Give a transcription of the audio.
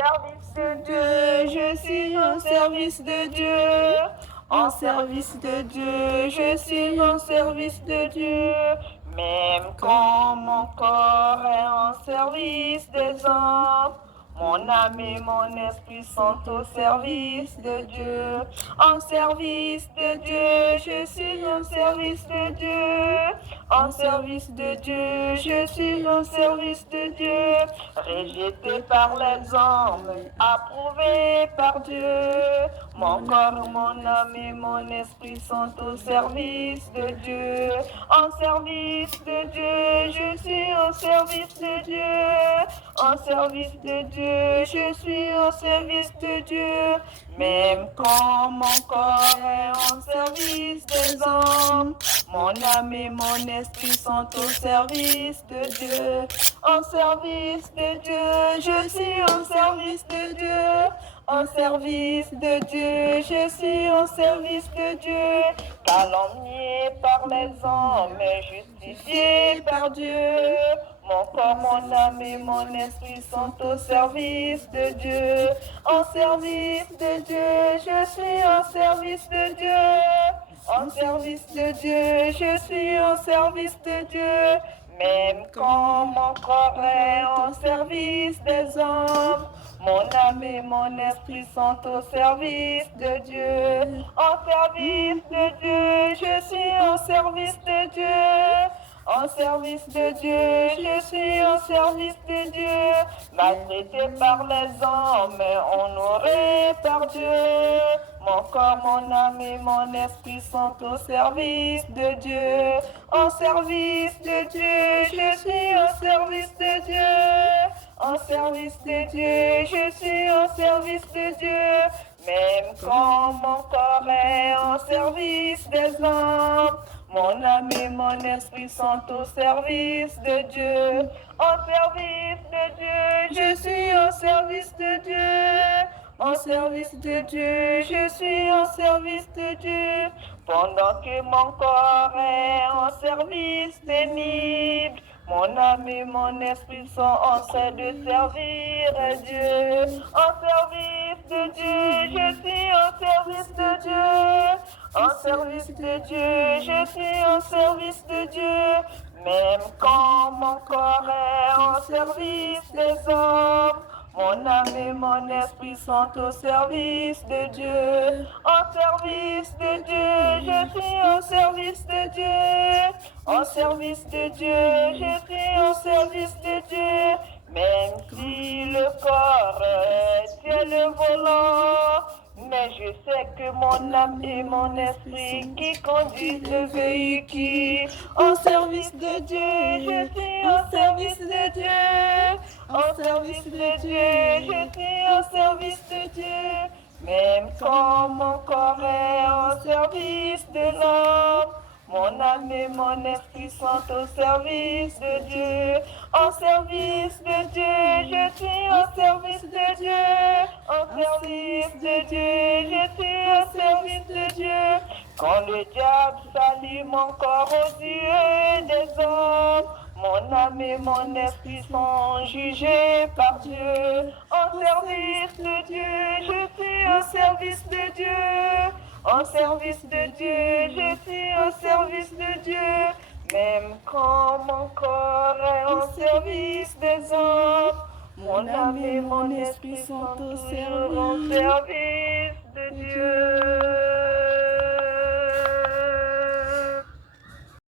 service de Dieu, je suis au service de Dieu. En service de Dieu, je suis en service de Dieu. Même quand mon corps est en service des hommes, mon âme et mon esprit sont au service de Dieu. En service de Dieu, je suis en service de Dieu. En service de Dieu, je suis en service de Dieu. Rejeté par les hommes, approuvé par Dieu. Mon corps, mon âme et mon esprit sont au service de Dieu. En service de Dieu, je suis au service de Dieu. En service de Dieu, je suis au service de Dieu. Même quand mon corps est en service des hommes, mon âme et mon esprit sont au service de Dieu. En service de Dieu, je suis au service de Dieu. En service de Dieu, je suis au service de Dieu. Calomnié par les hommes, justifié par Dieu. Mon corps, mon âme et mon esprit sont au service de Dieu. En service de Dieu, je suis au service de Dieu. En service de Dieu, je suis au service de Dieu. Même quand mon corps est en service des hommes, mon âme et mon esprit sont au service de Dieu. En service de Dieu, je suis au service de Dieu. En service de Dieu, je suis au service de Dieu. Maltraité par les hommes, honoré par Dieu. Mon corps, mon âme et mon esprit sont au service de Dieu. En service de Dieu, je suis au service de Dieu. En service de Dieu, je suis au service de Dieu. Même quand mon corps est en service des hommes, mon âme et mon esprit sont au service de Dieu. En service de Dieu, je suis au service de Dieu. En service de Dieu, je suis au service de Dieu. Pendant que mon corps est en service pénible, mon âme et mon esprit sont en train de servir Dieu. En service de Dieu, je suis au service de Dieu. En service de Dieu, je suis au service de Dieu. Même quand mon corps est en service des hommes, mon âme et mon esprit sont au service de Dieu. En service de Dieu, je suis au service de Dieu. En service de Dieu, je suis au service de Dieu. Même si le corps tient le volant, mais je sais que mon âme et mon esprit qui conduisent le véhicule. En service de Dieu, je suis au service de Dieu. En service de Dieu, je suis au service de Dieu. Même quand mon corps est en service de l'homme, mon âme et mon esprit sont au service de Dieu. En service de Dieu, je suis au service de Dieu. En service de Dieu, je suis au service de Dieu. Quand le diable salue mon corps aux yeux des hommes, mon âme et mon esprit sont jugés par Dieu. En service de Dieu, je suis au service de Dieu. En service de Dieu, je suis au service de Dieu. Même quand mon corps est en service des hommes, mon âme et mon esprit sont toujours en service